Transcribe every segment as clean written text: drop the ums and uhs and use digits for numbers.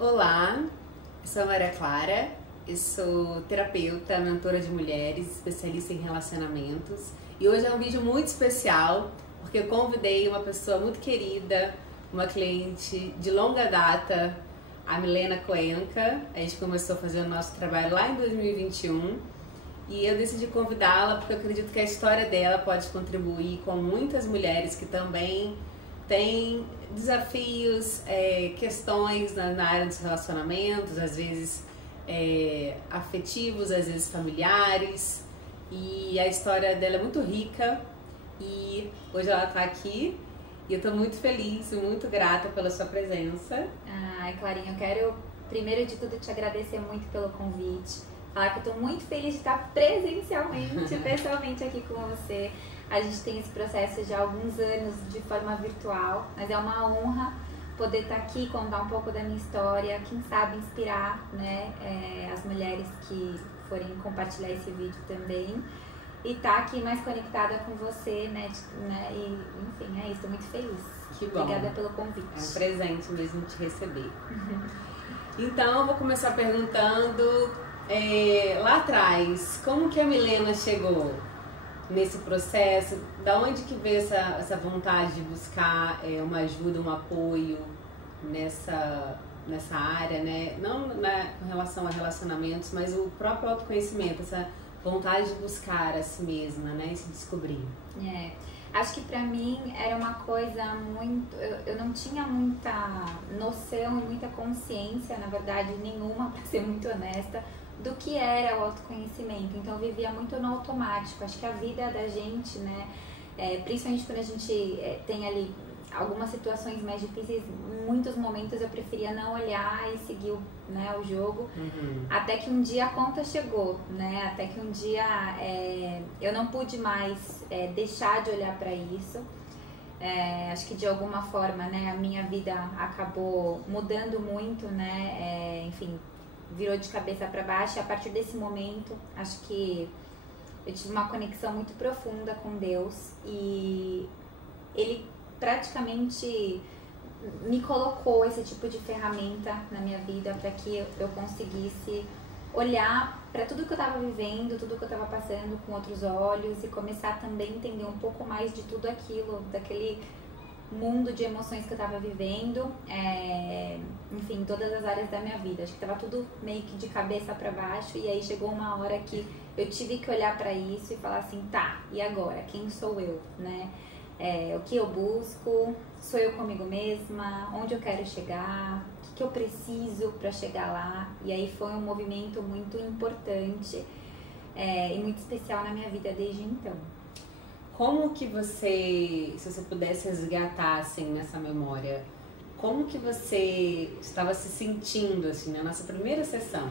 Olá, eu sou a Maria Clara, eu sou terapeuta, mentora de mulheres, especialista em relacionamentos e hoje é um vídeo muito especial porque eu convidei uma pessoa muito querida, uma cliente de longa data, a Milena Cuenca. A gente começou a fazer o nosso trabalho lá em 2021 e eu decidi convidá-la porque eu acredito que a história dela pode contribuir com muitas mulheres que também têm desafios, questões na área dos relacionamentos, às vezes afetivos, às vezes familiares, e a história dela é muito rica e hoje ela está aqui e eu estou muito feliz e muito grata pela sua presença. Ai, Clarinha, eu quero primeiro de tudo te agradecer muito pelo convite, falar que eu estou muito feliz de estar presencialmente, pessoalmente aqui com você. A gente tem esse processo já há alguns anos de forma virtual, mas é uma honra poder estar aqui, contar um pouco da minha história, quem sabe inspirar, né, as mulheres que forem compartilhar esse vídeo também. E estar aqui mais conectada com você, né, e enfim, é isso, estou muito feliz. Que bom. Obrigada pelo convite. É um presente mesmo te receber. Então eu vou começar perguntando, lá atrás, como que a Milena chegou nesse processo? Da onde que veio essa vontade de buscar uma ajuda, um apoio nessa área, né? Não em relação a relacionamentos, mas o próprio autoconhecimento, essa vontade de buscar a si mesma, né? E se descobrir. Acho que pra mim era uma coisa muito... Eu não tinha muita noção e muita consciência, na verdade, nenhuma, pra ser muito honesta, do que era o autoconhecimento. Então eu vivia muito no automático. Acho que a vida da gente, né, principalmente quando a gente tem ali algumas situações mais difíceis, em muitos momentos eu preferia não olhar e seguir o jogo. Até que um dia a conta chegou, né? Até que um dia eu não pude mais deixar de olhar para isso. Acho que de alguma forma, né, a minha vida acabou mudando muito, né? Enfim, virou de cabeça para baixo, e a partir desse momento acho que eu tive uma conexão muito profunda com Deus e Ele praticamente me colocou esse tipo de ferramenta na minha vida para que eu conseguisse olhar para tudo que eu estava vivendo, tudo que eu estava passando com outros olhos e começar também a entender um pouco mais de tudo aquilo, daquele mundo de emoções que eu tava vivendo, enfim, todas as áreas da minha vida. Acho que tava tudo meio que de cabeça para baixo, e aí chegou uma hora que eu tive que olhar para isso e falar assim, tá, e agora? Quem sou eu, né? O que eu busco? Sou eu comigo mesma? Onde eu quero chegar? O que eu preciso para chegar lá? E aí foi um movimento muito importante e muito especial na minha vida desde então. Como que você, se você pudesse resgatar assim nessa memória, como que você estava se sentindo assim na nossa primeira sessão?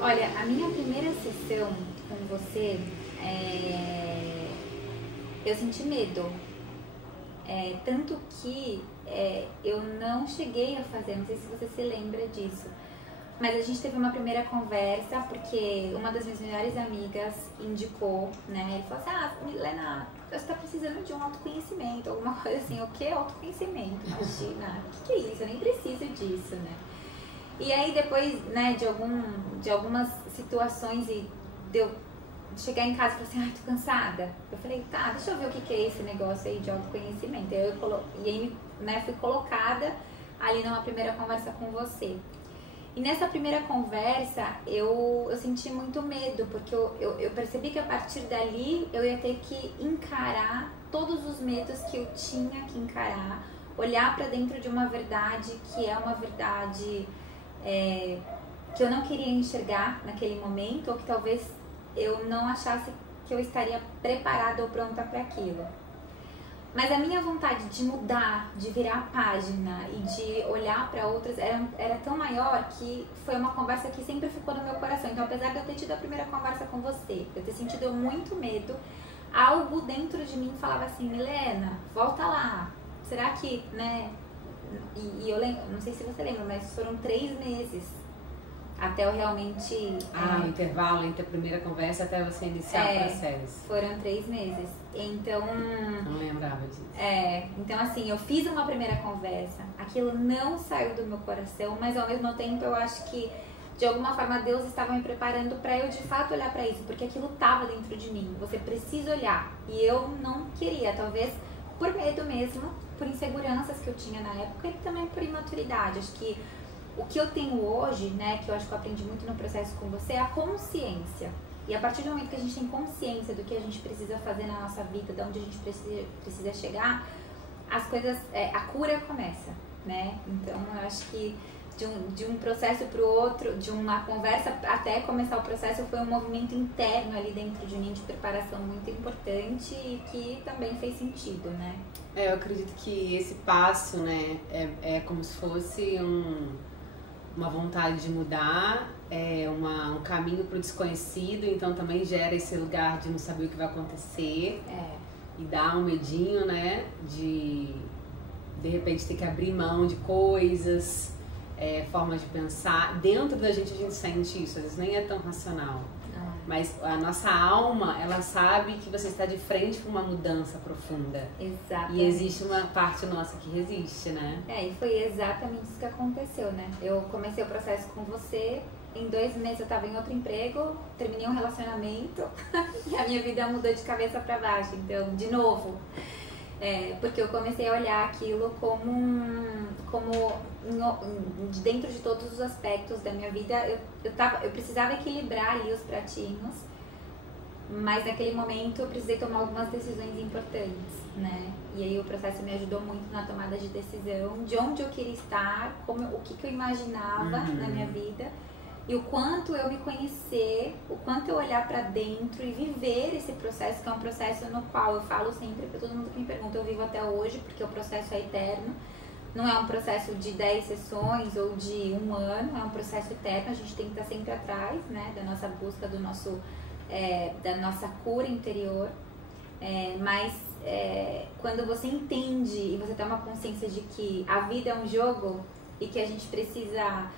Olha, a minha primeira sessão com você, eu senti medo. Tanto que eu não cheguei a fazer, não sei se você se lembra disso, mas a gente teve uma primeira conversa porque uma das minhas melhores amigas indicou, né? Ele falou assim, Milena, você tá precisando de um autoconhecimento, alguma coisa assim. O que é autoconhecimento? Imagina, o que é isso? Eu nem preciso disso, né? E aí depois, né, de algumas situações e de eu chegar em casa e falar assim, tô cansada. Eu falei, tá, deixa eu ver o que é esse negócio aí de autoconhecimento. E aí, né, fui colocada ali numa primeira conversa com você. E nessa primeira conversa eu senti muito medo, porque eu percebi que a partir dali eu ia ter que encarar todos os medos que eu tinha que encarar, olhar para dentro de uma verdade que é uma verdade que eu não queria enxergar naquele momento, ou que talvez eu não achasse que eu estaria preparada ou pronta para aquilo. Mas a minha vontade de mudar, de virar a página e de olhar para outras era tão maior que foi uma conversa que sempre ficou no meu coração. Então, apesar de eu ter tido a primeira conversa com você, eu ter sentido muito medo, algo dentro de mim falava assim, Milena, volta lá. Será que, né? E eu lembro, não sei se você lembra, mas foram 3 meses até eu realmente... o intervalo entre a primeira conversa até você iniciar o processo. Foram 3 meses. Então... Não lembrava disso. Então assim, eu fiz uma primeira conversa, aquilo não saiu do meu coração, mas ao mesmo tempo eu acho que de alguma forma Deus estava me preparando para eu de fato olhar para isso, porque aquilo estava dentro de mim. Você precisa olhar. E eu não queria, talvez por medo mesmo, por inseguranças que eu tinha na época e também por imaturidade. Acho que o que eu tenho hoje, né, que eu acho que eu aprendi muito no processo com você, é a consciência. E a partir do momento que a gente tem consciência do que a gente precisa fazer na nossa vida, de onde a gente precisa chegar, as coisas, a cura começa, né? Então eu acho que de um processo para o outro, de uma conversa até começar o processo, foi um movimento interno ali dentro de mim de preparação muito importante e que também fez sentido, né? Eu acredito que esse passo, né, é como se fosse uma vontade de mudar, um caminho para o desconhecido, então também gera esse lugar de não saber o que vai acontecer e dá um medinho, né, de repente ter que abrir mão de coisas, formas de pensar. Dentro da gente a gente sente isso, às vezes nem é tão racional. Mas a nossa alma, ela sabe que você está de frente para uma mudança profunda. Exatamente. E existe uma parte nossa que resiste, né? E foi exatamente isso que aconteceu, né? Eu comecei o processo com você, em 2 meses eu estava em outro emprego, terminei um relacionamento e a minha vida mudou de cabeça para baixo. Então, de novo, porque eu comecei a olhar aquilo como dentro de todos os aspectos da minha vida, eu precisava equilibrar ali os pratinhos, mas naquele momento eu precisei tomar algumas decisões importantes, né? E aí o processo me ajudou muito na tomada de decisão, de onde eu queria estar, o que eu imaginava na minha vida, e o quanto eu me conhecer, o quanto eu olhar pra dentro e viver esse processo, que é um processo no qual eu falo sempre pra todo mundo que me pergunta, eu vivo até hoje, porque o processo é eterno. Não é um processo de 10 sessões ou de 1 ano, é um processo eterno, a gente tem que estar sempre atrás, né, da nossa busca, da nossa cura interior. Mas quando você entende e você tem uma consciência de que a vida é um jogo e que a gente precisa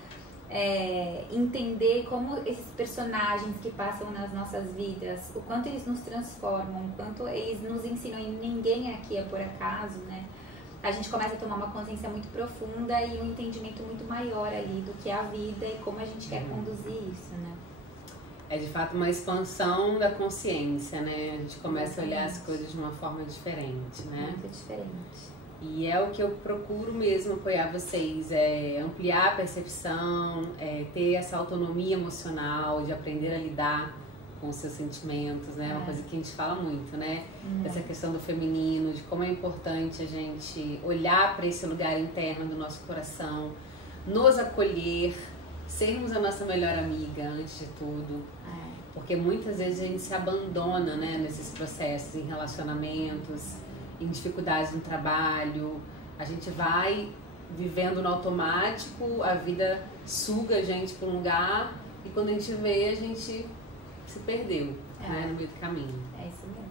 entender como esses personagens que passam nas nossas vidas, o quanto eles nos transformam, o quanto eles nos ensinam, e ninguém aqui é por acaso, né? A gente começa a tomar uma consciência muito profunda e um entendimento muito maior ali do que é a vida e como a gente quer conduzir isso, né? É de fato uma expansão da consciência, né? A gente começa a olhar as coisas de uma forma diferente, né? Muito diferente. E é o que eu procuro mesmo apoiar vocês, ampliar a percepção, ter essa autonomia emocional, de aprender a lidar com os seus sentimentos, né? Uma coisa que a gente fala muito, né? Essa questão do feminino, de como é importante a gente olhar para esse lugar interno do nosso coração, nos acolher, sermos a nossa melhor amiga antes de tudo. Porque muitas vezes a gente se abandona, né, nesses processos, em relacionamentos, em dificuldades no trabalho. A gente vai vivendo no automático, a vida suga a gente para um lugar e quando a gente vê, a gente se perdeu, né, no meio do caminho. É isso mesmo.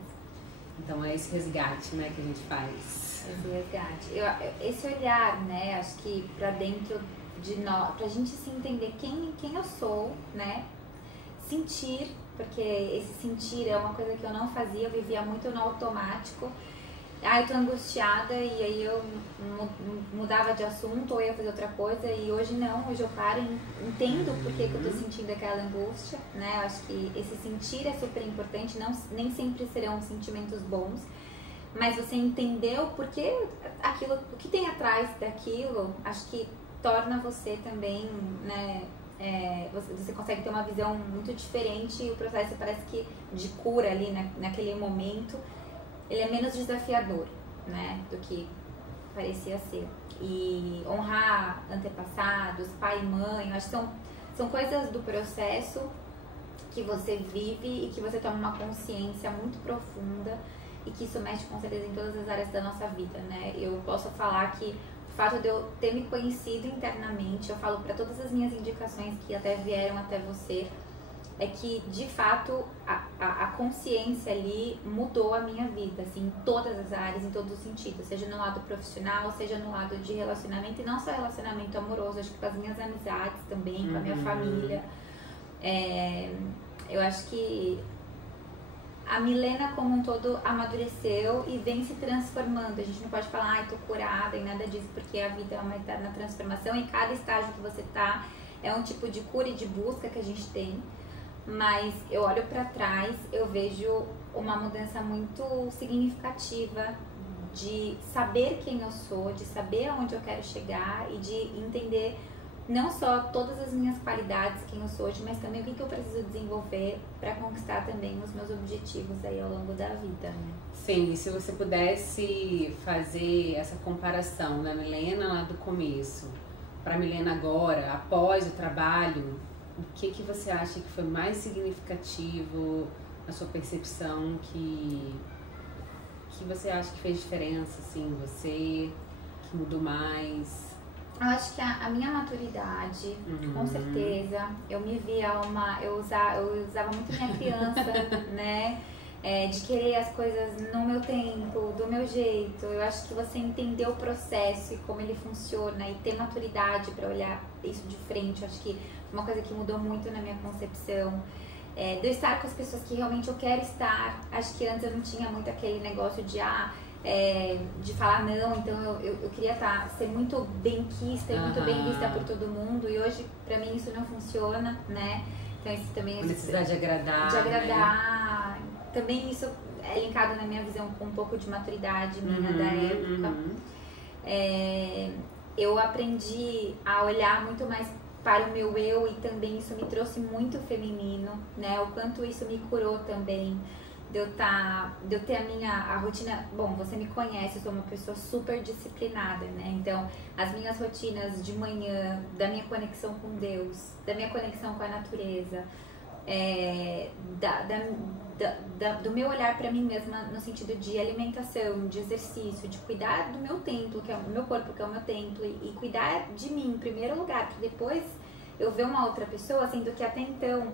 Então é esse resgate, né, que a gente faz. Esse resgate. Esse olhar, né, acho que pra dentro de nós, pra gente se entender quem eu sou, né, sentir, porque esse sentir é uma coisa que eu não fazia, eu vivia muito no automático. Eu tô angustiada e aí eu mudava de assunto ou ia fazer outra coisa, e hoje não, hoje eu paro e entendo por que eu tô sentindo aquela angústia, né? Eu acho que esse sentir é super importante, nem sempre serão sentimentos bons, mas você entendeu por que aquilo, o que tem atrás daquilo, acho que torna você também, né? Você consegue ter uma visão muito diferente e o processo parece que de cura ali naquele momento ele é menos desafiador, né, do que parecia ser. E honrar antepassados, pai e mãe, eu acho que são coisas do processo que você vive e que você toma uma consciência muito profunda e que isso mexe com certeza em todas as áreas da nossa vida, né? Eu posso falar que o fato de eu ter me conhecido internamente, eu falo para todas as minhas indicações que até vieram até você, é que, de fato, a consciência ali mudou a minha vida, assim, em todas as áreas, em todos os sentidos, seja no lado profissional, seja no lado de relacionamento, e não só relacionamento amoroso, acho que com as minhas amizades também, com a minha família. Eu acho que a Milena como um todo amadureceu e vem se transformando. A gente não pode falar, ai, tô curada e nada disso, porque a vida é uma eterna transformação e cada estágio que você tá é um tipo de cura e de busca que a gente tem. Mas eu olho pra trás, eu vejo uma mudança muito significativa de saber quem eu sou, de saber aonde eu quero chegar e de entender não só todas as minhas qualidades, quem eu sou hoje, mas também o que eu preciso desenvolver para conquistar também os meus objetivos aí ao longo da vida, né? Sim, e se você pudesse fazer essa comparação da Milena lá do começo para a Milena agora, após o trabalho, o que você acha que foi mais significativo na sua percepção, que você acha que fez diferença, assim, você, que mudou mais? Eu acho que a minha maturidade, com certeza, eu me via eu usava muito minha criança, né? De querer as coisas no meu tempo, do meu jeito. Eu acho que você entender o processo e como ele funciona e ter maturidade para olhar isso de frente, eu acho que uma coisa que mudou muito na minha concepção. De eu estar com as pessoas que realmente eu quero estar. Acho que antes eu não tinha muito aquele negócio de de falar não, então eu queria ser muito benquista e muito bem vista por todo mundo, e hoje pra mim isso não funciona, né? Então isso também... A necessidade de agradar. De agradar. Né? Também isso é linkado na minha visão com um pouco de maturidade minha da época. Eu aprendi a olhar muito mais para o meu eu e também isso me trouxe muito feminino, né? O quanto isso me curou também. De eu ter a rotina... Bom, você me conhece, eu sou uma pessoa super disciplinada, né? Então, as minhas rotinas de manhã, da minha conexão com Deus, da minha conexão com a natureza, do meu olhar pra mim mesma no sentido de alimentação, de exercício, de cuidar do meu templo, que é o meu corpo, que é o meu templo, e cuidar de mim em primeiro lugar, para depois eu ver uma outra pessoa, sendo que até então...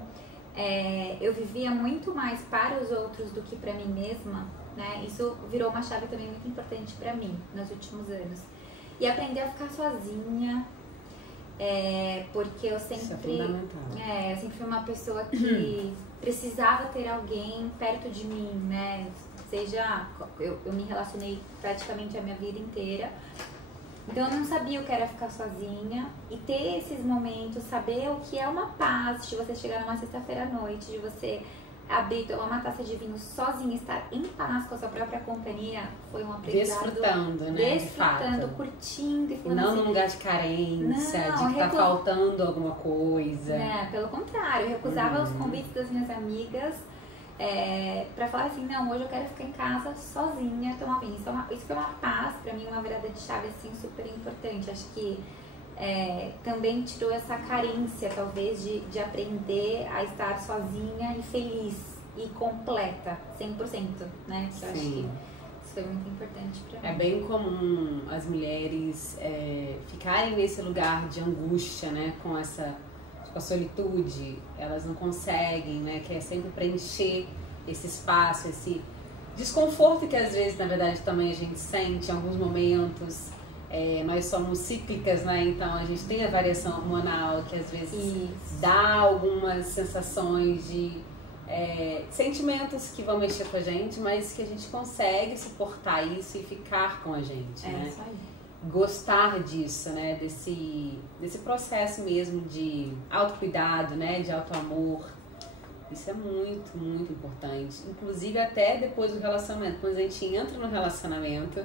eu vivia muito mais para os outros do que para mim mesma, né? Isso virou uma chave também muito importante para mim nos últimos anos. E aprender a ficar sozinha, porque eu sempre... Isso é fundamental. Eu sempre fui uma pessoa que precisava ter alguém perto de mim, né? Seja... Eu me relacionei praticamente a minha vida inteira. Então eu não sabia o que era ficar sozinha e ter esses momentos, saber o que é uma paz de você chegar numa sexta-feira à noite, de você abrir, tomar uma taça de vinho sozinha, estar em paz com a sua própria companhia, foi um aprendizado. Desfrutando, né? Desfrutando, curtindo e falando não assim, num lugar de carência, de que tá faltando alguma coisa. Pelo contrário, eu recusava os convites das minhas amigas pra falar assim, não, hoje eu quero ficar em casa sozinha, tomar vinho. Isso foi uma paz, pra mim, uma virada de chave assim, super importante. Acho que também tirou essa carência, talvez, de aprender a estar sozinha e feliz e completa, 100%, né? Eu acho que isso foi muito importante pra mim. É bem comum as mulheres ficarem nesse lugar de angústia, né? Com a solitude, elas não conseguem, né? Quer sempre preencher esse espaço, esse desconforto que às vezes, na verdade, também a gente sente em alguns momentos. Nós somos cíclicas, né? Então a gente tem a variação hormonal que às vezes dá algumas sensações de sentimentos que vão mexer com a gente, mas que a gente consegue suportar isso e ficar com a gente, né? Isso aí. Gostar disso, né? Desse processo mesmo de autocuidado, né? De autoamor. Isso é muito, muito importante. Inclusive até depois do relacionamento. Quando a gente entra no relacionamento,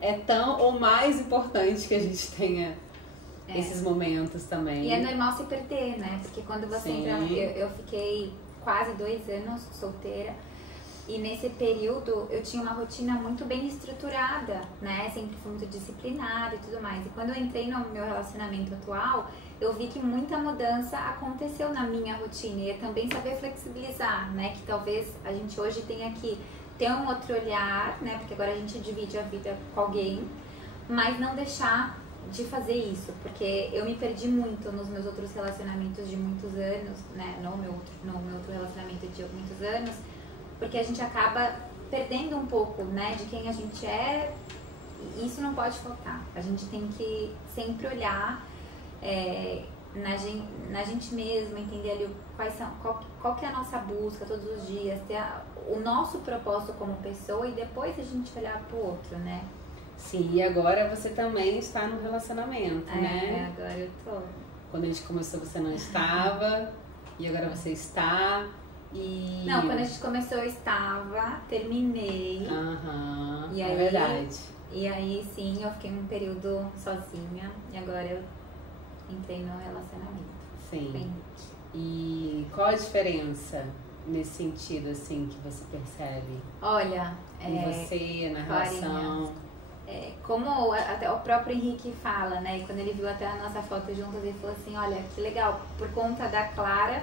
é tão ou mais importante que a gente tenha esses momentos também. E é normal se perder, né? Porque quando você entra... Eu fiquei quase 2 anos solteira. E nesse período eu tinha uma rotina muito bem estruturada, né? Sempre fui muito disciplinada e tudo mais. E quando eu entrei no meu relacionamento atual, eu vi que muita mudança aconteceu na minha rotina. E é também saber flexibilizar, né? Que talvez a gente hoje tenha que ter um outro olhar, né? Porque agora a gente divide a vida com alguém, mas não deixar de fazer isso, porque eu me perdi muito nos meus outros relacionamentos de muitos anos, né, no meu outro relacionamento de muitos anos, porque a gente acaba perdendo um pouco, né, de quem a gente é, e isso não pode faltar. A gente tem que sempre olhar na gente mesma, entender ali qual que é a nossa busca todos os dias, ter o nosso propósito como pessoa e depois a gente olhar pro outro, né? Sim, e agora você também está no relacionamento, né? Agora eu tô. Quando a gente começou você não estava, e agora você está, e... Não, quando a gente começou eu estava, terminei. E aí, é verdade. E aí sim, eu fiquei um período sozinha, e agora eu entrei no relacionamento. Sim. Bem. E qual a diferença nesse sentido, assim, que você percebe? Olha, em você, na relação? Como até o próprio Henrique fala, né? E quando ele viu até a nossa foto juntos, ele falou assim, olha, que legal, por conta da Clara,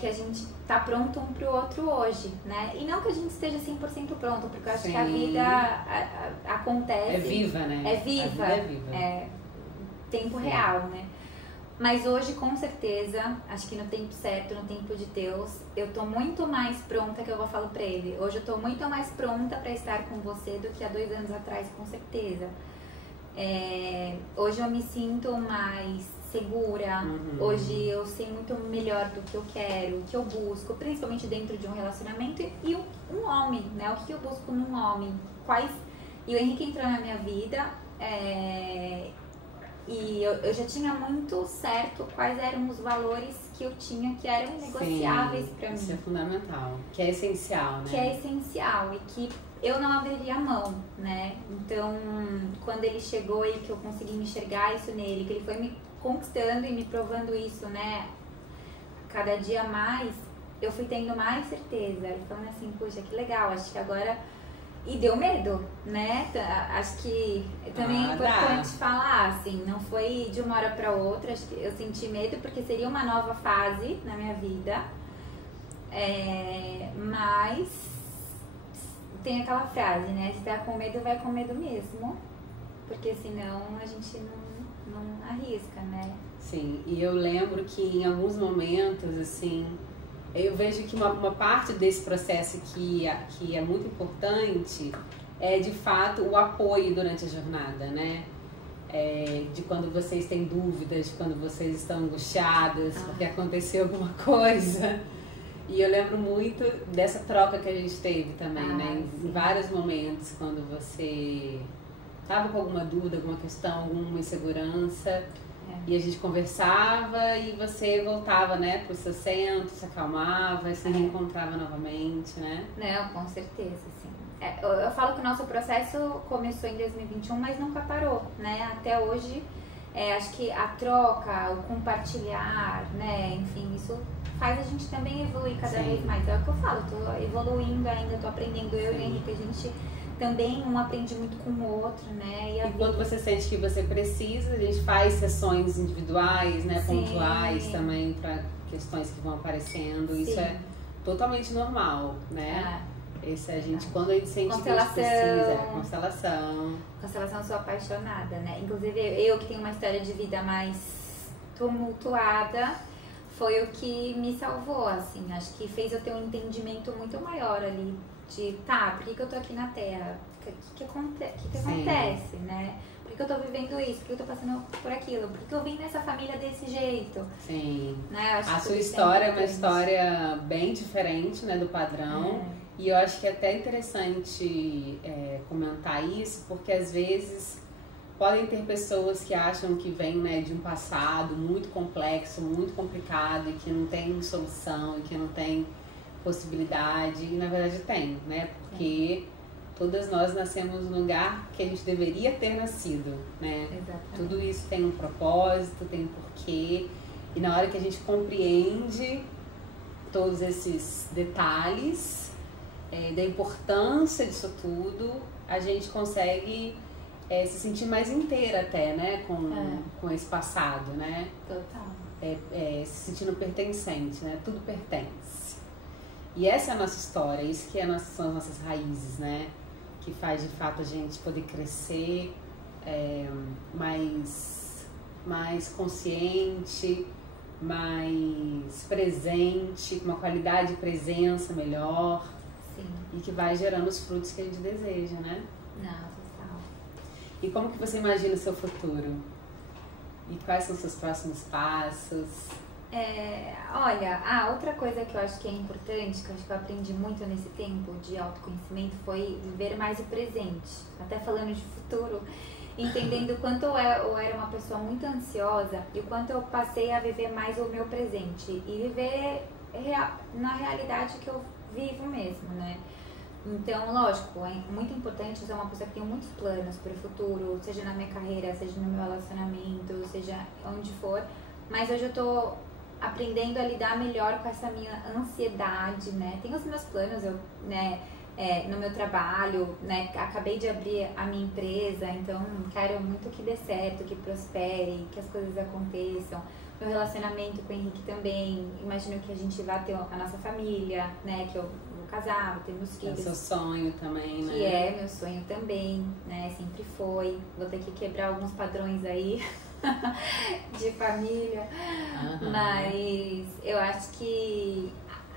que a gente tá pronto um pro outro hoje, né? E não que a gente esteja 100% pronto, porque eu acho que a vida acontece. É viva, né? É viva. A vida é viva. É tempo real, né? Mas hoje, com certeza, acho que no tempo certo, no tempo de Deus, eu tô muito mais pronta, que eu falo pra ele. Hoje eu tô muito mais pronta pra estar com você do que há 2 anos atrás, com certeza. Hoje eu me sinto mais segura. Hoje eu sei muito melhor do que eu quero, o que eu busco, principalmente dentro de um relacionamento. E um homem, né? O que eu busco num homem? E o Henrique entrou na minha vida... E eu já tinha muito certo quais eram os valores que eu tinha que eram negociáveis pra mim. Isso é fundamental, que é essencial, né? Que é essencial e que eu não abriria mão, né? Então, quando ele chegou e que eu consegui enxergar isso nele, que ele foi me conquistando e me provando isso, né? Cada dia mais, eu fui tendo mais certeza. E falando assim, puxa, que legal, acho que agora... E deu medo, né? Acho que também é importante falar, assim, não foi de uma hora pra outra, acho que eu senti medo porque seria uma nova fase na minha vida, mas tem aquela frase, né? Se tá com medo, vai com medo mesmo, porque senão a gente não arrisca, né? Sim, e eu lembro que em alguns momentos, assim... Eu vejo que uma parte desse processo que é muito importante é, de fato, o apoio durante a jornada, né? De quando vocês têm dúvidas, quando vocês estão angustiadas, porque aconteceu alguma coisa. E eu lembro muito dessa troca que a gente teve também, né? Em vários momentos, quando você estava com alguma dúvida, alguma questão, alguma insegurança... E a gente conversava e você voltava, né, pro seu centro, se acalmava e se reencontrava novamente, né? Não, com certeza, sim. Eu falo que o nosso processo começou em 2021, mas nunca parou, né? Até hoje, acho que a troca, o compartilhar, né, enfim, isso faz a gente também evoluir cada vez mais. É o que eu falo, tô evoluindo ainda, tô aprendendo. Eu e o Henrique, a gente... Também um aprende muito com o outro, né? E quando você sente que você precisa, a gente faz sessões individuais, né? Pontuais também para questões que vão aparecendo. Isso é totalmente normal, né? Esse a gente, quando a gente sente que a gente precisa, constelação. Constelação, eu sou apaixonada, né? Inclusive eu que tenho uma história de vida mais tumultuada, foi o que me salvou, assim. Acho que fez eu ter um entendimento muito maior ali. Por que eu tô aqui na Terra? O que acontece, né? Por que eu tô vivendo isso? Por que eu tô passando por aquilo? Por que eu vim nessa família desse jeito? Sim. Né? A sua história é uma história bem diferente, né, do padrão. E eu acho que é até interessante comentar isso, porque às vezes podem ter pessoas que acham que vem, né, de um passado muito complexo, muito complicado, e que não tem solução, e que não tem possibilidade, e na verdade tem, né? Porque todas nós nascemos no lugar que a gente deveria ter nascido, né? Exatamente. Tudo isso tem um propósito, tem um porquê, e na hora que a gente compreende todos esses detalhes da importância disso tudo, a gente consegue se sentir mais inteira até, né? Com esse passado, né? Total. Se sentindo pertencente, né? Tudo pertence. E essa é a nossa história, isso que são as nossas raízes, né? Que faz de fato a gente poder crescer mais consciente, mais presente, com uma qualidade de presença melhor. Sim. E que vai gerando os frutos que a gente deseja, né? Não, total. E como que você imagina o seu futuro? E quais são os seus próximos passos? Olha, outra coisa que eu acho que é importante, que eu acho que eu aprendi muito nesse tempo de autoconhecimento, foi viver mais o presente. Até falando de futuro, entendendo o quanto eu era uma pessoa muito ansiosa e o quanto eu passei a viver mais o meu presente e viver na realidade que eu vivo mesmo, né? Então, lógico, é muito importante. Eu sou uma pessoa que tem muitos planos para o futuro, seja na minha carreira, seja no meu relacionamento, seja onde for, mas hoje eu tô aprendendo a lidar melhor com essa minha ansiedade, né? Tenho os meus planos, no meu trabalho, né? Acabei de abrir a minha empresa, então quero muito que dê certo, que prospere, que as coisas aconteçam. Meu relacionamento com o Henrique também, imagino que a gente vai ter a nossa família, né? Que eu vou casar, vou ter meus filhos. É o seu sonho também, né? Que é meu sonho também, né? Sempre foi. Vou ter que quebrar alguns padrões aí de família. Uhum. Mas eu acho que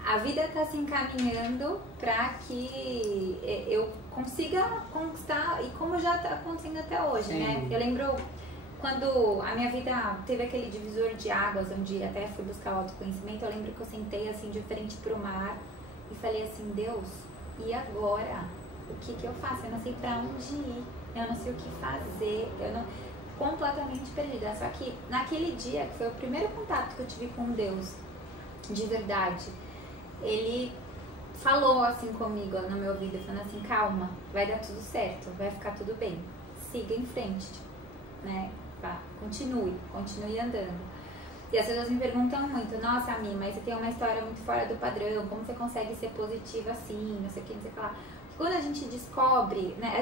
a vida está se encaminhando para que eu consiga conquistar, e como já está acontecendo até hoje, Sim. né? Eu lembro quando a minha vida teve aquele divisor de águas, onde até fui buscar o autoconhecimento, eu lembro que eu sentei assim de frente pro mar e falei assim: Deus, e agora? O que eu faço? Eu não sei pra onde ir, eu não sei o que fazer, eu não... completamente perdida. Só que naquele dia, que foi o primeiro contato que eu tive com Deus, de verdade, Ele falou assim comigo no meu ouvido, falando assim: calma, vai dar tudo certo, vai ficar tudo bem, siga em frente, né? Continue andando. E as pessoas me perguntam muito: nossa, Ami, mas você tem uma história muito fora do padrão, como você consegue ser positiva assim, não sei o que, não sei o que lá. Quando a gente descobre, né, a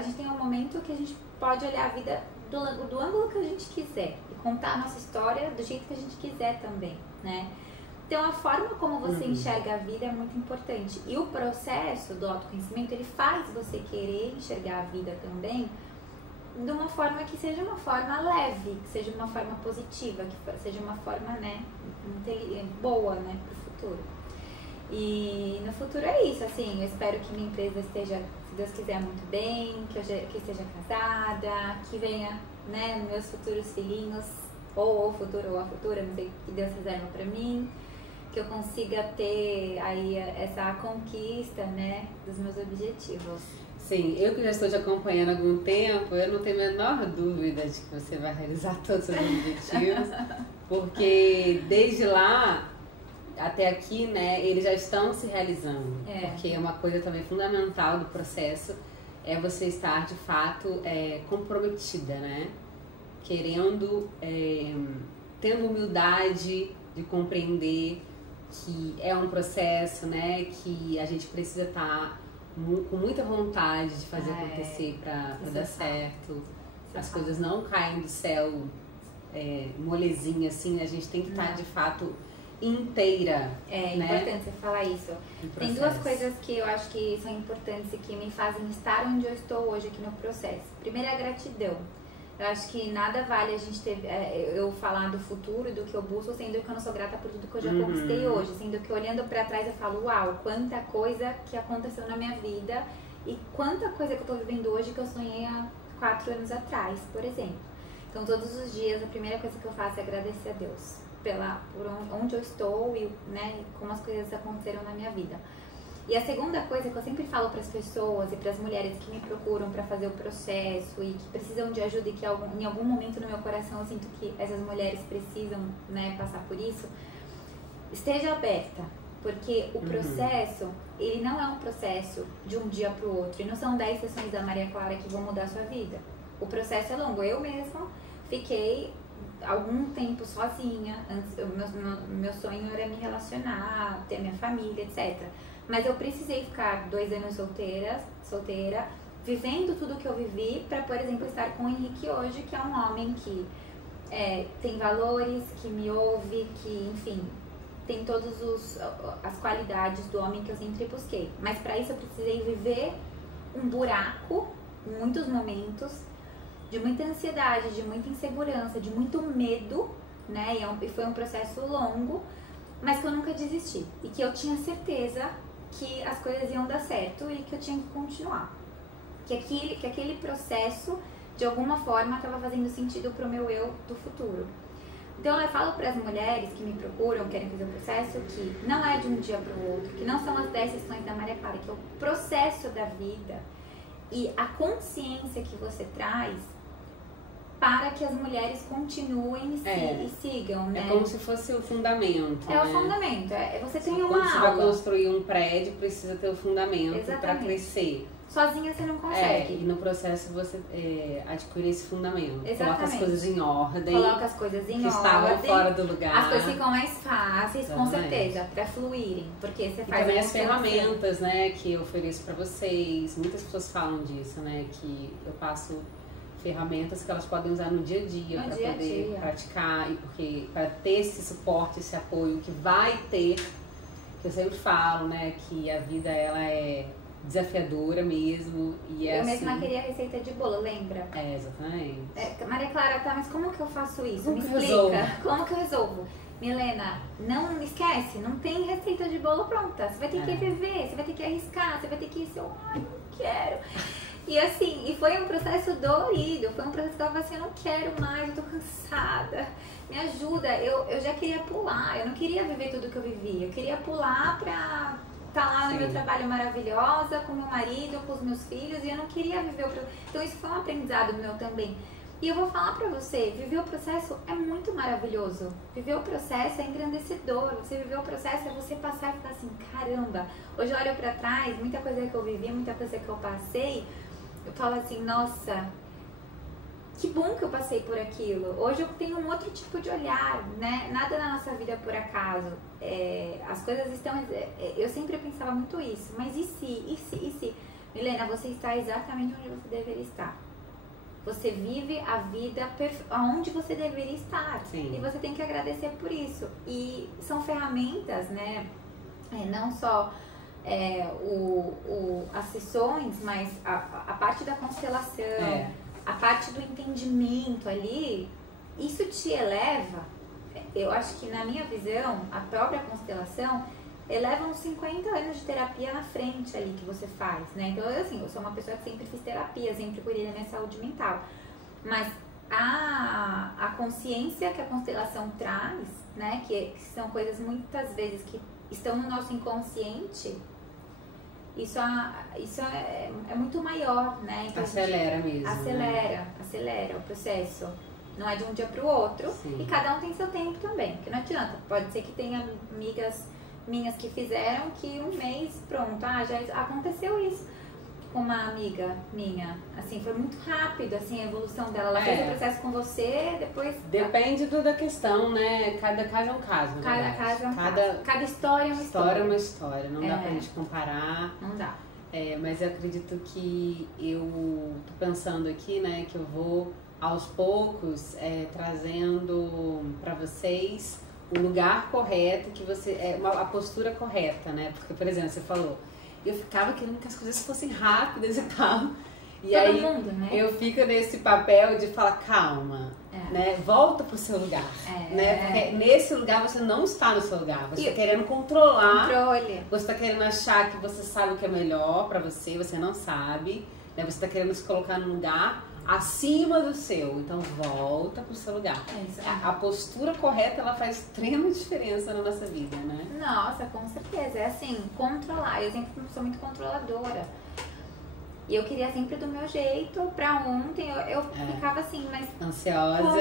gente tem um momento que a gente pode olhar a vida do ângulo que a gente quiser e contar a nossa história do jeito que a gente quiser também, né? Então a forma como você enxerga a vida é muito importante. E o processo do autoconhecimento, ele faz você querer enxergar a vida também de uma forma que seja uma forma leve, que seja uma forma positiva, que seja uma forma, né, boa, né, pro futuro. E no futuro é isso, assim, eu espero que minha empresa esteja, se Deus quiser, muito bem, que eu esteja casada, que venha, né, meus futuros filhinhos, ou o futuro ou a futura, não sei o que Deus reserva pra mim, que eu consiga ter aí essa conquista, né, dos meus objetivos. Sim, eu que já estou te acompanhando há algum tempo, eu não tenho a menor dúvida de que você vai realizar todos os seus objetivos, porque desde lá até aqui, né, eles já estão se realizando. Porque é uma coisa também fundamental do processo, é você estar de fato comprometida, né? Querendo, tendo humildade de compreender que é um processo, né, que a gente precisa estar com muita vontade de fazer acontecer para dar certo. As coisas não caem do céu molezinha assim, a gente tem que estar de fato inteira. É né? importante você falar isso. Tem duas coisas que eu acho que são importantes e que me fazem estar onde eu estou hoje aqui no processo. Primeiro é a gratidão. Eu acho que nada vale a gente ter, eu falar do futuro, do que eu busco, sendo que eu não sou grata por tudo que eu já conquistei hoje, sendo que olhando pra trás eu falo: uau, quanta coisa que aconteceu na minha vida e quanta coisa que eu tô vivendo hoje que eu sonhei há 4 anos atrás, por exemplo. Então todos os dias a primeira coisa que eu faço é agradecer a Deus por onde eu estou e, né, como as coisas aconteceram na minha vida. E a segunda coisa que eu sempre falo para as pessoas e para as mulheres que me procuram para fazer o processo e que precisam de ajuda e que em algum momento no meu coração eu sinto que essas mulheres precisam, né, passar por isso: esteja aberta, porque o processo, ele não é um processo de um dia para o outro, e não são 10 sessões da Maria Clara que vão mudar a sua vida. O processo é longo. Eu mesma fiquei algum tempo sozinha. Antes, meu sonho era me relacionar, ter minha família, etc. Mas eu precisei ficar 2 anos solteira, vivendo tudo que eu vivi para, por exemplo, estar com o Henrique hoje, que é um homem que tem valores, que me ouve, que, enfim, tem todas as qualidades do homem que eu sempre busquei. Mas para isso eu precisei viver um buraco em muitos momentos de muita ansiedade, de muita insegurança, de muito medo, né? E foi um processo longo, mas que eu nunca desisti. E que eu tinha certeza que as coisas iam dar certo e que eu tinha que continuar. Que aquele processo, de alguma forma, estava fazendo sentido pro meu eu do futuro. Então eu falo para as mulheres que me procuram, querem fazer o processo, que não é de um dia para o outro, que não são as 10 sessões da Maria Clara, que é o processo da vida e a consciência que você traz para que as mulheres continuem e sigam, né? É como se fosse o fundamento. É, né? O fundamento. Você tem uma Quando você aula. vai construir um prédio, precisa ter o fundamento para crescer. Sozinha você não consegue. E no processo você adquire esse fundamento. Exatamente. Coloca as coisas em ordem. Coloca as coisas em ordem. Que estavam fora do lugar. As coisas ficam mais fáceis, com certeza, para fluírem. Porque você faz. E também as ferramentas, né, que eu ofereço para vocês. Muitas pessoas falam disso, né, que eu passo ferramentas que elas podem usar no dia a dia para poder praticar e porque para ter esse suporte, esse apoio que vai ter, que eu sempre falo, né, que a vida ela é desafiadora mesmo e eu mesma queria receita de bolo, lembra? Exatamente. Maria Clara, tá, mas como que eu faço isso? Como Me que explica. Como que eu resolvo? Milena, não esquece, não tem receita de bolo pronta. Você vai ter que viver, você vai ter que arriscar, você vai ter que ir, ai, não quero. E assim, e foi um processo dolorido, foi um processo que eu falei assim, eu não quero mais, eu tô cansada, me ajuda. Eu já queria pular, eu não queria viver tudo que eu vivi, eu queria pular pra estar lá no meu trabalho maravilhosa, com meu marido, com os meus filhos, e eu não queria viver Então isso foi um aprendizado meu também. E eu vou falar pra você, viver o processo é muito maravilhoso. Viver o processo é engrandecedor. Você viver o processo é você passar e ficar assim, caramba. Hoje eu olho pra trás, muita coisa que eu vivi, muita coisa que eu passei, eu falo assim, nossa, que bom que eu passei por aquilo. Hoje eu tenho um outro tipo de olhar, né? Nada na nossa vida é por acaso. As coisas estão... Eu sempre pensava muito isso. Mas e se? Milena, você está exatamente onde você deveria estar. Você vive a vida onde você deveria estar. Sim. E você tem que agradecer por isso. E são ferramentas, né? Não só as sessões, mas a parte da constelação, a parte do entendimento ali, isso te eleva. Eu acho que na minha visão, a própria constelação eleva uns 50 anos de terapia na frente ali que você faz, né? Então, assim, eu sou uma pessoa que sempre fiz terapia, sempre cuidei da minha saúde mental. Mas a consciência que a constelação traz, né? Que são coisas muitas vezes que estão no nosso inconsciente, isso é muito maior, né? Então, acelera mesmo. Acelera o processo. Não é de um dia para o outro. Sim. E cada um tem seu tempo também, porque não adianta. Pode ser que tenha amigas minhas que fizeram que um mês, pronto, já aconteceu isso com uma amiga minha, assim, foi muito rápido, assim, a evolução dela, ela fez o processo com você, depois... Depende da questão, né, cada caso é um caso, cada caso é um caso, cada história é uma história. É uma história, não dá pra gente comparar. Não dá. Mas eu acredito que eu tô pensando aqui, né, que eu vou aos poucos trazendo pra vocês o lugar correto, que você a postura correta, né? Porque, por exemplo, você falou, eu ficava querendo que as coisas fossem rápidas e tal. E todo aí mundo, né? eu fico nesse papel de falar, calma, né? Volta pro seu lugar, né? Porque nesse lugar você não está no seu lugar, você está querendo controlar, você está querendo achar que você sabe o que é melhor pra você, você não sabe, né? Você está querendo se colocar num lugar acima do seu, então volta pro seu lugar. A postura correta, ela faz extrema diferença na nossa vida, né? Nossa, com certeza, é assim, controlar, eu sempre sou muito controladora. E eu queria sempre do meu jeito, pra ontem, eu ficava assim, mas... Ansiosa.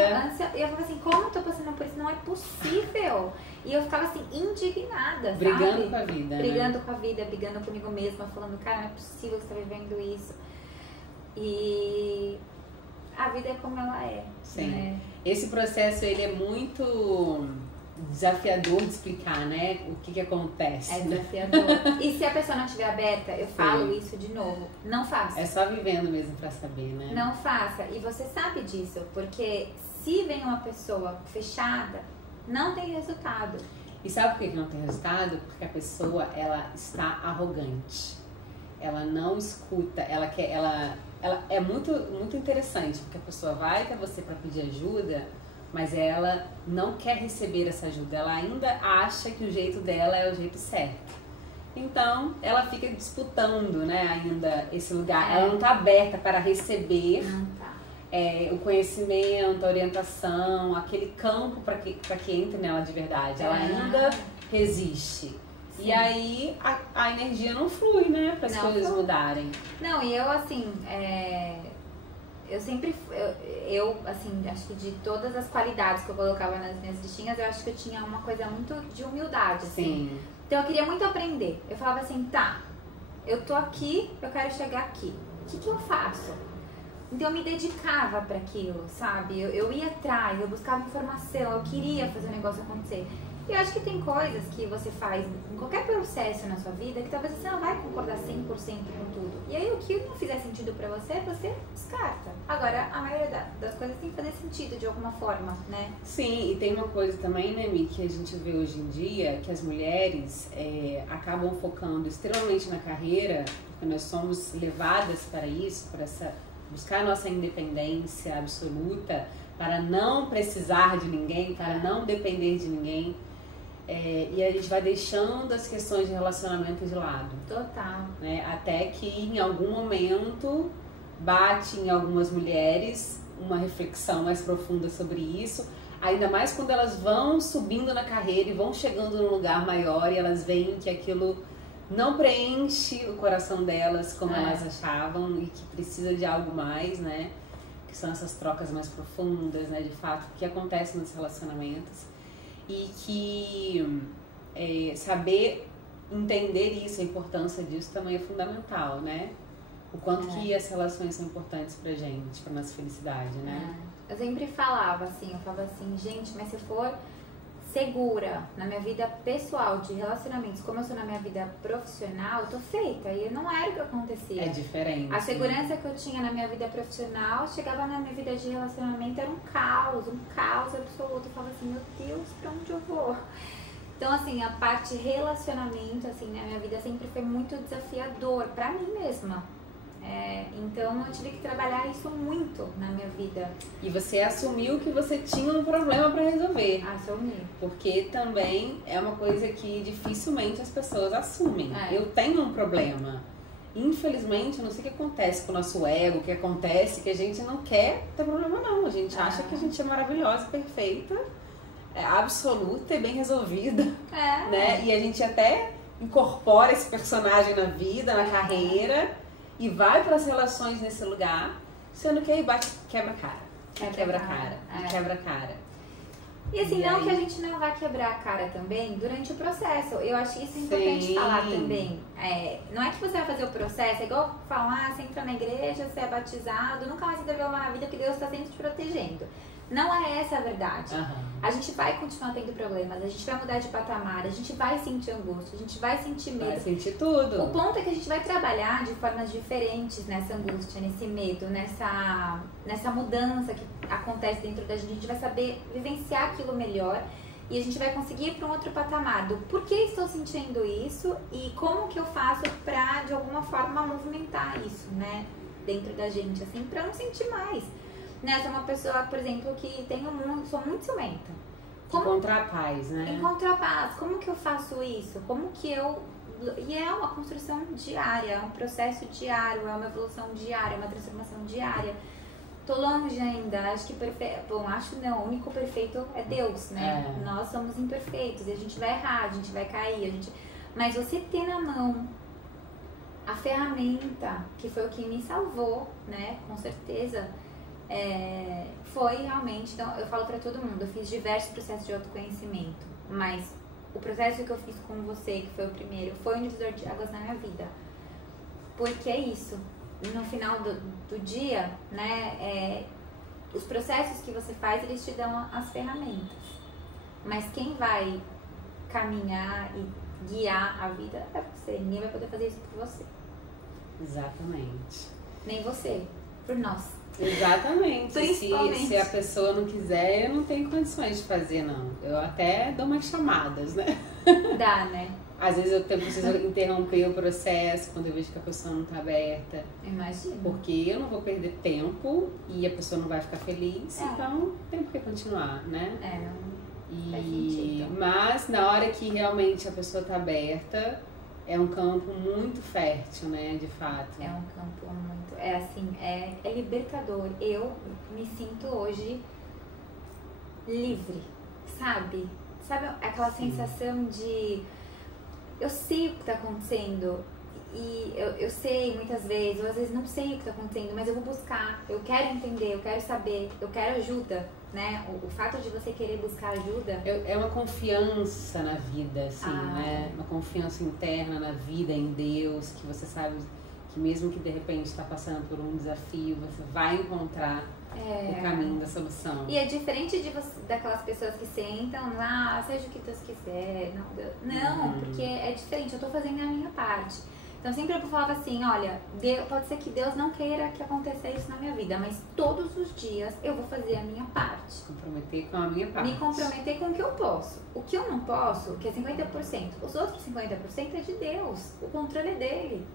E eu ficava assim, como eu tô passando por isso? Não é possível. E eu ficava assim, indignada, brigando sabe? Com a vida, brigando com a vida, brigando comigo mesma, falando, cara, não é possível que você tá vivendo isso. E a vida é como ela é. Sim. Né? Esse processo, ele é muito desafiador de explicar, né? O que acontece. É desafiador. E se a pessoa não estiver aberta, eu falo isso de novo, não faça. É só vivendo mesmo pra saber, né? Não faça. E você sabe disso, porque se vem uma pessoa fechada, não tem resultado. E sabe por que não tem resultado? Porque a pessoa, ela está arrogante. Ela não escuta, ela ela é muito interessante, porque a pessoa vai até você para pedir ajuda, mas ela não quer receber essa ajuda, ela ainda acha que o jeito dela é o jeito certo. Então, ela fica disputando, né, ainda esse lugar. Ela não está aberta para receber o conhecimento, a orientação, aquele campo para que entre nela de verdade. Ela ainda resiste. Sim. E aí a energia não flui, né, para as coisas mudarem. Não, e eu assim, eu sempre, assim, acho que de todas as qualidades que eu colocava nas minhas listinhas, eu acho que eu tinha uma coisa muito de humildade, assim. Sim. Então eu queria muito aprender. Eu falava assim, tá, eu tô aqui, eu quero chegar aqui. O que eu faço? Então eu me dedicava para aquilo, sabe? Eu ia atrás, eu buscava informação, eu queria fazer o negócio acontecer. E eu acho que tem coisas que você faz em qualquer processo na sua vida que talvez você não vai concordar 100% com tudo. E aí o que não fizer sentido pra você descarta. Agora, a maioria das coisas tem que fazer sentido de alguma forma, né? Sim, e tem uma coisa também, né, Mi, que a gente vê hoje em dia, que as mulheres acabam focando extremamente na carreira, porque nós somos levadas para isso, para buscar a nossa independência absoluta, para não precisar de ninguém, para não depender de ninguém. E a gente vai deixando as questões de relacionamento de lado. Total. Né? Até que em algum momento bate em algumas mulheres uma reflexão mais profunda sobre isso, ainda mais quando elas vão subindo na carreira e vão chegando num lugar maior e elas veem que aquilo não preenche o coração delas como elas achavam e que precisa de algo mais, né? Que são essas trocas mais profundas, né? De fato, o que acontece nos relacionamentos. E que saber entender isso, a importância disso também é fundamental, né? O quanto que as relações são importantes pra gente, pra nossa felicidade, né? Eu sempre falava assim, gente, mas se eu for segura na minha vida pessoal, de relacionamentos, como eu sou na minha vida profissional, eu tô feita. E não era o que acontecia. É diferente. A segurança que eu tinha na minha vida profissional, chegava na minha vida de relacionamento, era um caos absoluto. Eu falava assim, meu Deus, pra onde eu vou? Então, assim, a parte relacionamento, assim, na minha vida sempre foi muito desafiador pra mim mesma. Então eu tive que trabalhar isso muito na minha vida. E você assumiu que você tinha um problema para resolver. Assumi. Porque também é uma coisa que dificilmente as pessoas assumem. Eu tenho um problema. Infelizmente, eu não sei o que acontece com o nosso ego, o que acontece que a gente não quer ter problema não. A gente acha que a gente é maravilhosa, perfeita, absoluta e bem resolvida. Né? E a gente até incorpora esse personagem na vida, na carreira. E vai para as relações nesse lugar, sendo que aí bate, quebra a cara. E assim, não que a gente não vá quebrar a cara também durante o processo. Eu acho isso importante falar também. Não é que você vai fazer o processo, é igual falar, você entra na igreja, você é batizado, nunca mais você deve uma vida que Deus está sempre te protegendo. Não é essa a verdade. A gente vai continuar tendo problemas, a gente vai mudar de patamar, a gente vai sentir angústia, a gente vai sentir medo. Vai sentir tudo. O ponto é que a gente vai trabalhar de formas diferentes nessa angústia, nesse medo, nessa mudança que acontece dentro da gente. A gente vai saber vivenciar aquilo melhor e a gente vai conseguir ir para um outro patamar do por que estou sentindo isso e como que eu faço para, de alguma forma, movimentar isso, né, dentro da gente, assim, para não sentir mais. Eu sou uma pessoa, por exemplo, que sou muito ciumenta. Encontrar a paz, né? Encontrar a paz. Como que eu faço isso? Como que eu... E é uma construção diária, é um processo diário, é uma evolução diária, é uma transformação diária. Tô longe ainda, acho que o único perfeito é Deus, né? Nós somos imperfeitos e a gente vai errar, a gente vai cair, mas você ter na mão a ferramenta, que foi o que me salvou, né? Com certeza... foi realmente, então eu falo pra todo mundo, eu fiz diversos processos de autoconhecimento, mas o processo que eu fiz com você, que foi o primeiro, foi um divisor de águas na minha vida, porque é isso, no final do dia, né, os processos que você faz, eles te dão as ferramentas, mas quem vai caminhar e guiar a vida é você, ninguém vai poder fazer isso por você. Exatamente. Nem você. por nós. Exatamente. Principalmente. Se a pessoa não quiser, eu não tenho condições de fazer, não. Eu até dou umas chamadas, né? Dá, né? Às vezes eu preciso interromper o processo quando eu vejo que a pessoa não tá aberta. Imagina. Porque eu não vou perder tempo e a pessoa não vai ficar feliz, então tem por que continuar, né? Não faz sentido. Mas na hora que realmente a pessoa tá aberta, é um campo muito fértil, né, de fato. É um campo muito... É assim, é libertador. Eu me sinto hoje livre, sabe? Sabe aquela sensação de... Eu sei o que está acontecendo e eu sei muitas vezes, ou às vezes não sei o que está acontecendo, mas eu vou buscar, eu quero entender, eu quero saber, eu quero ajuda, né? O fato de você querer buscar ajuda... É uma confiança na vida, assim, né? Uma confiança interna na vida, em Deus, que você sabe que mesmo que de repente está passando por um desafio, você vai encontrar o caminho da solução. E é diferente daquelas pessoas que sentam lá, seja o que Deus quiser. Não, porque é diferente, eu tô fazendo a minha parte. Então sempre eu falava assim, olha, pode ser que Deus não queira que aconteça isso na minha vida, mas todos os dias eu vou fazer a minha parte. Comprometer com a minha parte. Me comprometer com o que eu posso. O que eu não posso, que é 50%, os outros 50% é de Deus, o controle é dele.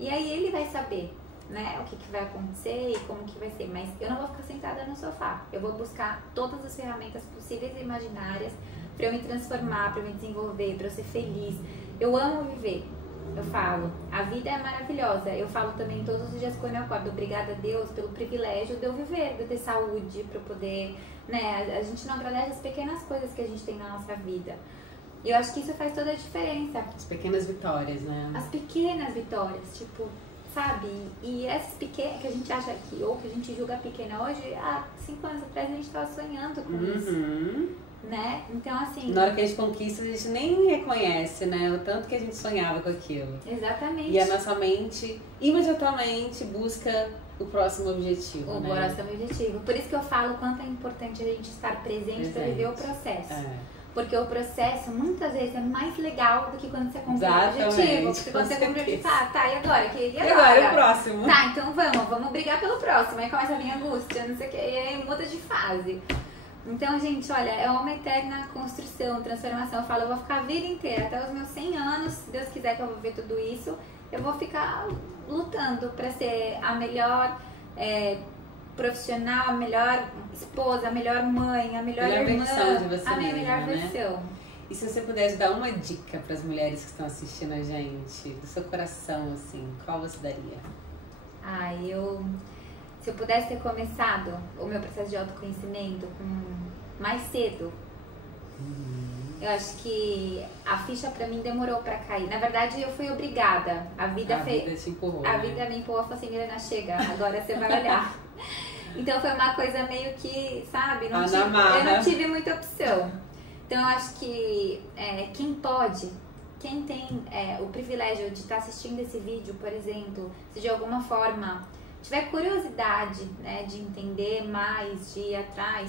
E aí ele vai saber, né, o que vai acontecer e como que vai ser, mas eu não vou ficar sentada no sofá, eu vou buscar todas as ferramentas possíveis e imaginárias para eu me transformar, para eu me desenvolver, para eu ser feliz. Eu amo viver, eu falo, a vida é maravilhosa, eu falo também todos os dias quando eu acordo, obrigada a Deus pelo privilégio de eu viver, de eu ter saúde, para eu poder, né, a gente não agradece as pequenas coisas que a gente tem na nossa vida. E eu acho que isso faz toda a diferença. As pequenas vitórias, né? As pequenas vitórias, tipo, sabe? E essas pequenas que a gente acha que, ou que a gente julga pequena hoje, há 5 anos atrás a gente tava sonhando com isso, né? Então, assim... Na hora que a gente conquista, a gente nem reconhece, né? O tanto que a gente sonhava com aquilo. Exatamente. E a nossa mente, imediatamente, busca o próximo objetivo, né? O próximo objetivo. Por isso que eu falo o quanto é importante a gente estar presente para viver o processo. Porque o processo, muitas vezes, é mais legal do que quando você cumpre o objetivo. Porque quando você cumpre o objetivo, tá, e agora? E agora o próximo? Tá, então vamos brigar pelo próximo. Aí começa a vir angústia, não sei o que, e aí muda de fase. Então, gente, olha, é uma eterna construção, transformação. Eu falo, eu vou ficar a vida inteira, até os meus 100 anos, se Deus quiser que eu vou ver tudo isso, eu vou ficar lutando pra ser a melhor... profissional, a melhor esposa, a melhor mãe, a melhor irmã, versão de você a minha mesma, melhor versão. E se você pudesse dar uma dica para as mulheres que estão assistindo a gente, do seu coração, assim, qual você daria? Se eu pudesse ter começado o meu processo de autoconhecimento mais cedo, eu acho que a ficha pra mim demorou pra cair. Na verdade, eu fui obrigada. A vida te empurrou. A vida me empurrou e falou assim, Milena, chega, agora você vai olhar. Então foi uma coisa meio que, sabe, eu não tive muita opção. Então eu acho que quem tem o privilégio de estar assistindo esse vídeo, por exemplo, se de alguma forma tiver curiosidade, né, de entender mais, de ir atrás,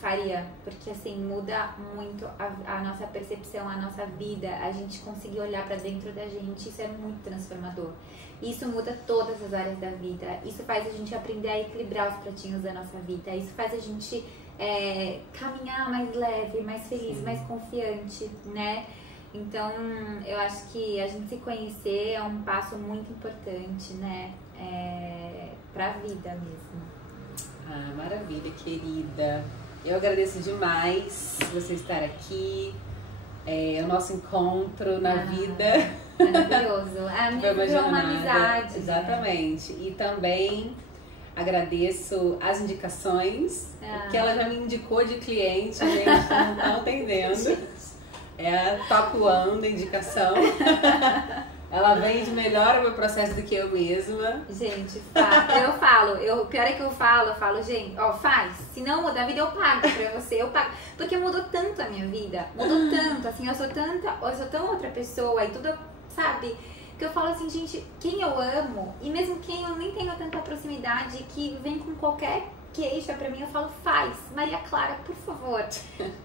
faria, porque assim muda muito a nossa percepção, a nossa vida, a gente conseguir olhar pra dentro da gente, isso é muito transformador. Isso muda todas as áreas da vida, isso faz a gente aprender a equilibrar os pratinhos da nossa vida, isso faz a gente caminhar mais leve, mais feliz, mais confiante, né? Então, eu acho que a gente se conhecer é um passo muito importante, né? Pra vida mesmo. Ah, maravilha, querida. Eu agradeço demais você estar aqui. O nosso encontro na vida. Maravilhoso. A minha virou uma amizade. Exatamente. E também agradeço as indicações que ela já me indicou de cliente, gente, não tá entendendo. É a Top One da indicação. Ela vende melhor o meu processo do que eu mesma. Gente, o pior é que eu falo, gente, faz. Se não mudar a vida, eu pago pra você, eu pago. Porque mudou tanto a minha vida, mudou tanto, assim, eu sou tão outra pessoa e tudo, sabe? Que eu falo assim, gente, quem eu amo, e mesmo quem eu nem tenho tanta proximidade, que vem com qualquer queixa pra mim, eu falo, faz, Maria Clara, por favor.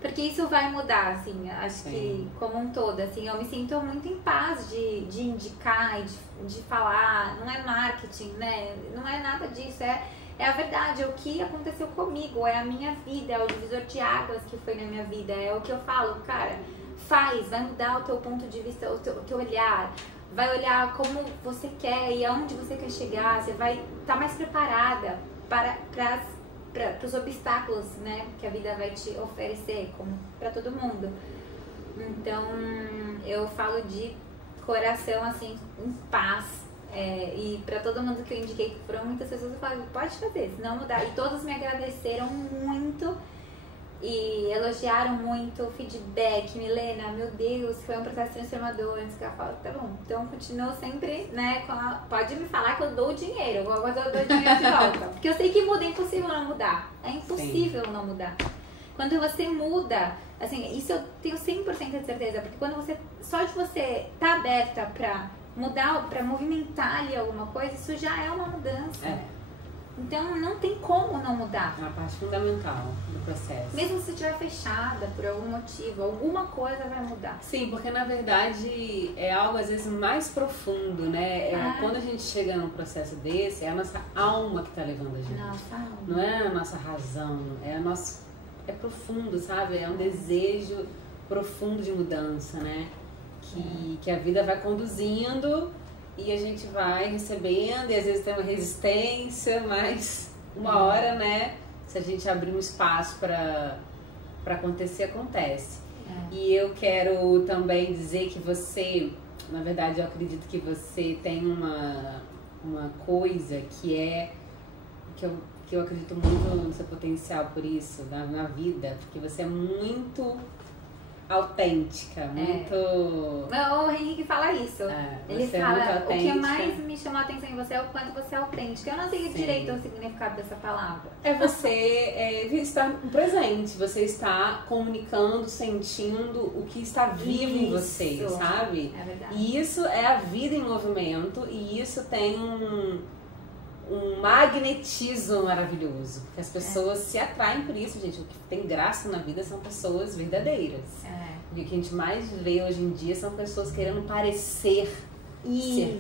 Porque isso vai mudar, assim, acho que como um todo, assim, eu me sinto muito em paz de indicar e de falar, não é marketing, né? Não é nada disso, é a verdade, é o que aconteceu comigo, é a minha vida, é o divisor de águas que foi na minha vida, é o que eu falo, cara, faz, vai mudar o teu ponto de vista, o teu olhar, vai olhar como você quer e aonde você quer chegar, você vai estar mais preparada para os obstáculos, né, que a vida vai te oferecer, como para todo mundo. Então, eu falo de coração, assim, em paz. E para todo mundo que eu indiquei, que foram muitas pessoas, eu falo, pode fazer, se não mudar. E todos me agradeceram muito e elogiaram muito o feedback. Milena, meu Deus, foi um processo transformador. Antes que eu falo, tá bom, então continuo sempre, né, pode me falar que eu dou o dinheiro, eu dou o dinheiro de volta. Porque eu sei que muda, é impossível não mudar. É impossível não mudar. Quando você muda, assim, isso eu tenho 100% de certeza, porque quando você, só de você tá aberta pra mudar, pra movimentar ali alguma coisa, isso já é uma mudança. Então não tem como não mudar. É uma parte fundamental do processo. Mesmo se estiver fechada por algum motivo, alguma coisa vai mudar. Sim, porque na verdade é algo às vezes mais profundo, né? Quando a gente chega num processo desse, é a nossa alma que tá levando a gente. Nossa alma. Não é a nossa razão, é profundo, sabe? É um desejo profundo de mudança, né? Que a vida vai conduzindo e a gente vai recebendo e às vezes tem uma resistência, mas uma hora, né? Se a gente abrir um espaço para acontecer, acontece. E eu quero também dizer que você, na verdade, eu acredito que você tem uma coisa que eu acredito muito no seu potencial por isso, na vida, porque você é muito autêntica, muito... O Henrique fala isso. Ele fala, o que mais me chamou a atenção em você é o quanto você é autêntica. Eu não sei direito o significado dessa palavra. É você estar presente, você está comunicando, sentindo o que está vivo em você, sabe? É verdade. E isso é a vida em movimento e isso tem um magnetismo maravilhoso, porque as pessoas se atraem por isso, gente. O que tem graça na vida são pessoas verdadeiras. E o que a gente mais vê hoje em dia são pessoas querendo parecer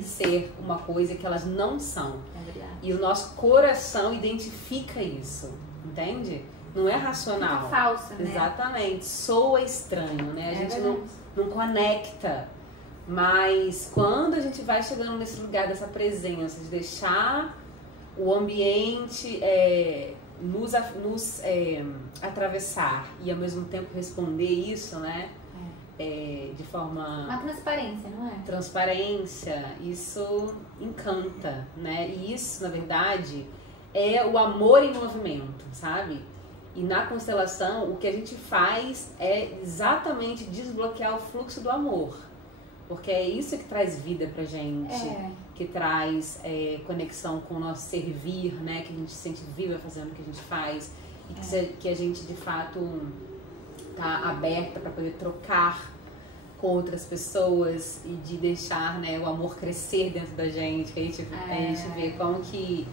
ser uma coisa que elas não são. É verdade. E o nosso coração identifica isso, entende? Não é racional. Fica falso, né? Exatamente. Soa estranho, né? A gente não conecta. Mas quando a gente vai chegando nesse lugar dessa presença, de deixar o ambiente nos atravessar e ao mesmo tempo responder isso, né? De forma... Uma transparência, não é? Transparência, isso encanta, né? E isso, na verdade, é o amor em movimento, sabe? E na constelação, o que a gente faz é exatamente desbloquear o fluxo do amor. Porque é isso que traz vida pra gente, que traz conexão com o nosso servir, né? Que a gente se sente viva fazendo o que a gente faz e que a gente, de fato, tá aberta para poder trocar com outras pessoas e de deixar, né, o amor crescer dentro da gente. Que a gente vê como que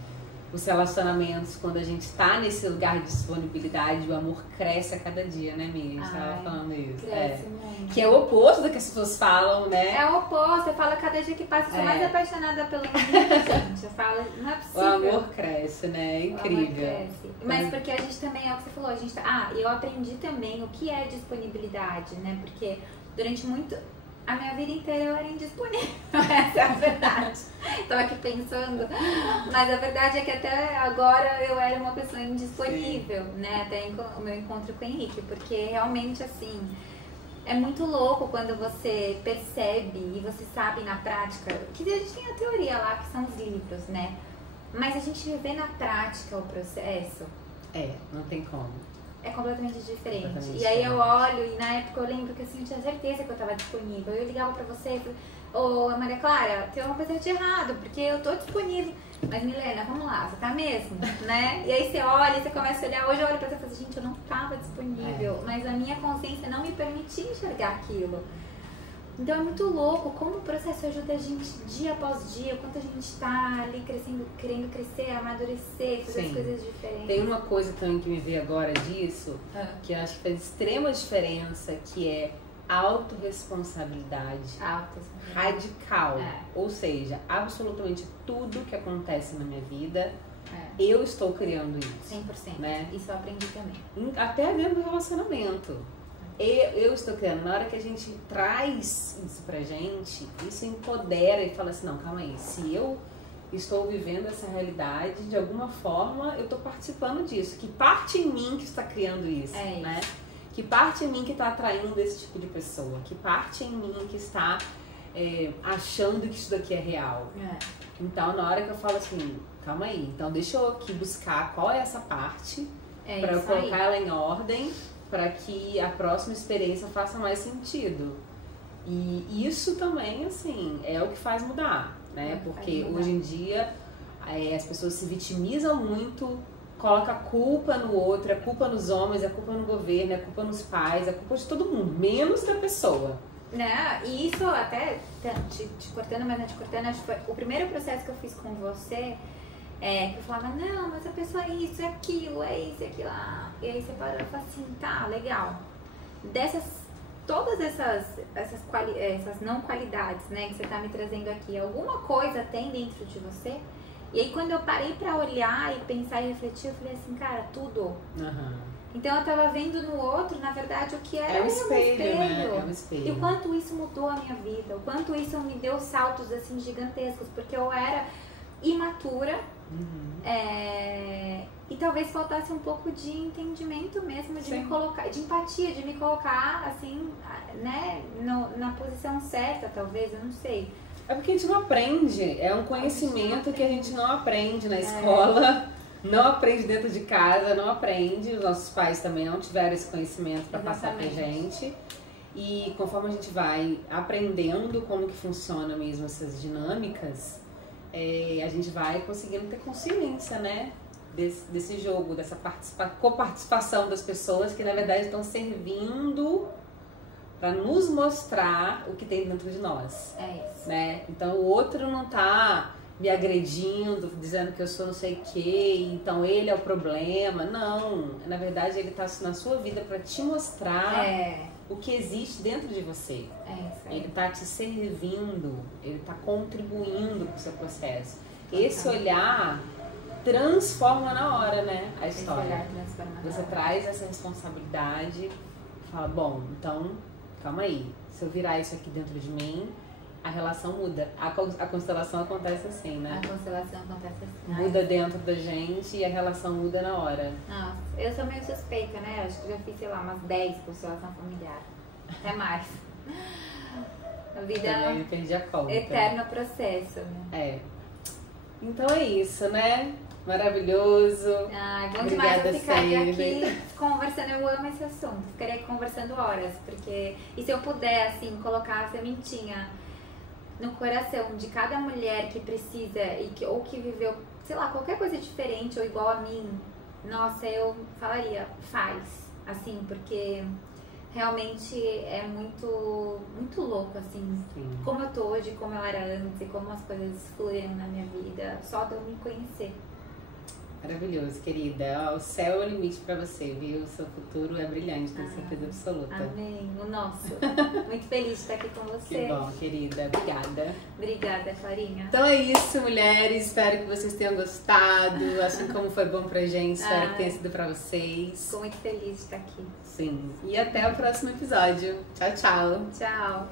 os relacionamentos, quando a gente tá nesse lugar de disponibilidade, o amor cresce a cada dia, né, Miriam? A gente tava falando isso. Cresce muito. Que é o oposto do que as pessoas falam, né? É o oposto. Eu falo, cada dia que passa, eu sou mais apaixonada pelo Henrique, gente. Eu falo, não é possível. O amor cresce, né? É incrível. O amor cresce. Mas porque a gente também, é o que você falou, a gente tá... eu aprendi também o que é disponibilidade, né? Porque durante a minha vida inteira eu era indisponível, essa é a verdade. Tô aqui pensando, mas a verdade é que até agora eu era uma pessoa indisponível, né? Até o meu encontro com o Henrique, porque realmente, assim, é muito louco quando você percebe e você sabe na prática, que a gente tem a teoria lá, que são os livros, né? Mas a gente vê na prática o processo. Não tem como. É completamente diferente. Completamente e aí diferente. eu olho e na época eu lembro que assim, eu tinha certeza que eu tava disponível. Eu ligava pra você e falei, ô Maria Clara, tem uma coisa de errado, porque eu tô disponível. Mas Milena, vamos lá, você tá mesmo, né? E aí você olha, você começa a olhar. Hoje eu olho pra você e falo assim, gente, eu não tava disponível. Mas a minha consciência não me permitia enxergar aquilo. Então é muito louco como o processo ajuda a gente dia após dia, quanto a gente tá ali crescendo, querendo crescer, amadurecer, fazer Sim. as coisas diferentes. Tem uma coisa também que me veio agora disso, que eu acho que faz extrema diferença, que é autorresponsabilidade radical. Ou seja, absolutamente tudo que acontece na minha vida, eu estou criando isso. 100%. Né? Isso eu aprendi também. Até dentro do relacionamento. Eu estou criando. Na hora que a gente traz isso pra gente, isso empodera e fala assim, não, calma aí, se eu estou vivendo essa realidade, de alguma forma eu estou participando disso. Que parte em mim que está criando isso, né? Que parte em mim que está atraindo esse tipo de pessoa? Que parte em mim que está achando que isso daqui é real? Então, na hora que eu falo assim, calma aí, então deixa eu aqui buscar qual é essa parte para eu colocar ela em ordem, para que a próxima experiência faça mais sentido. E isso também, assim, é o que faz mudar, né? Porque hoje em dia as pessoas se vitimizam muito, coloca a culpa no outro, a culpa nos homens, a culpa no governo, a culpa nos pais, a culpa de todo mundo, menos da pessoa. Né? E isso até, te cortando, mas não te cortando, acho que foi o primeiro processo que eu fiz com você, que eu falava, não, mas a pessoa é isso, é aquilo, é isso, é aquilo. E aí você parou e falou assim, tá, legal. Todas essas não qualidades, né, que você tá me trazendo aqui, alguma coisa tem dentro de você? E aí quando eu parei pra olhar e pensar e refletir, eu falei assim, cara, tudo. Então eu tava vendo no outro, na verdade, o que era um espelho, né? É um espelho. E o quanto isso mudou a minha vida, o quanto isso me deu saltos assim gigantescos, porque eu era imatura, e talvez faltasse um pouco de entendimento mesmo, de me colocar, de empatia, de me colocar assim, né, na posição certa, talvez, eu não sei. É porque a gente não aprende, é um conhecimento que a gente não aprende na escola, não aprende dentro de casa, não aprende, os nossos pais também não tiveram esse conhecimento para passar pra gente. E conforme a gente vai aprendendo como que funciona mesmo essas dinâmicas, a gente vai conseguindo ter consciência, né, desse jogo, dessa coparticipação das pessoas que na verdade estão servindo para nos mostrar o que tem dentro de nós. Isso. Né? Então o outro não tá me agredindo, dizendo que eu sou não sei o que, então ele é o problema. Não, na verdade ele tá na sua vida para te mostrar o que existe dentro de você. Ele tá te servindo, ele tá contribuindo pro seu processo. Esse olhar transforma na hora, né, a história. Você traz essa responsabilidade, fala, bom, então calma aí, se eu virar isso aqui dentro de mim, a relação muda. A constelação acontece assim, né? A constelação acontece assim. Muda dentro da gente e a relação muda na hora. Nossa, eu sou meio suspeita, né? Acho que já fiz, sei lá, umas 10 constelação familiar. Até mais. A vida também perdi a conta. Eterno processo, né? Então é isso, né? Maravilhoso. Ai, bom Obrigada, demais eu ficaria sempre aqui conversando, eu amo esse assunto. Ficaria aqui conversando horas, porque... E se eu puder, assim, colocar a sementinha no coração de cada mulher que precisa ou que viveu, sei lá, qualquer coisa diferente ou igual a mim, nossa, eu falaria, faz, assim, porque realmente é muito, muito louco, assim, como eu tô hoje, como eu era antes e como as coisas fluíram na minha vida, só de eu me conhecer. Maravilhoso, querida. O céu é o limite pra você, viu? O seu futuro é brilhante, tenho certeza absoluta. Amém. O nosso. Muito feliz de estar aqui com você. Que bom, querida. Obrigada. Obrigada, Clarinha. Então é isso, mulheres. Espero que vocês tenham gostado. Assim como foi bom pra gente, espero que tenha sido pra vocês. Fico muito feliz de estar aqui. Sim. E até o próximo episódio. Tchau, tchau. Tchau.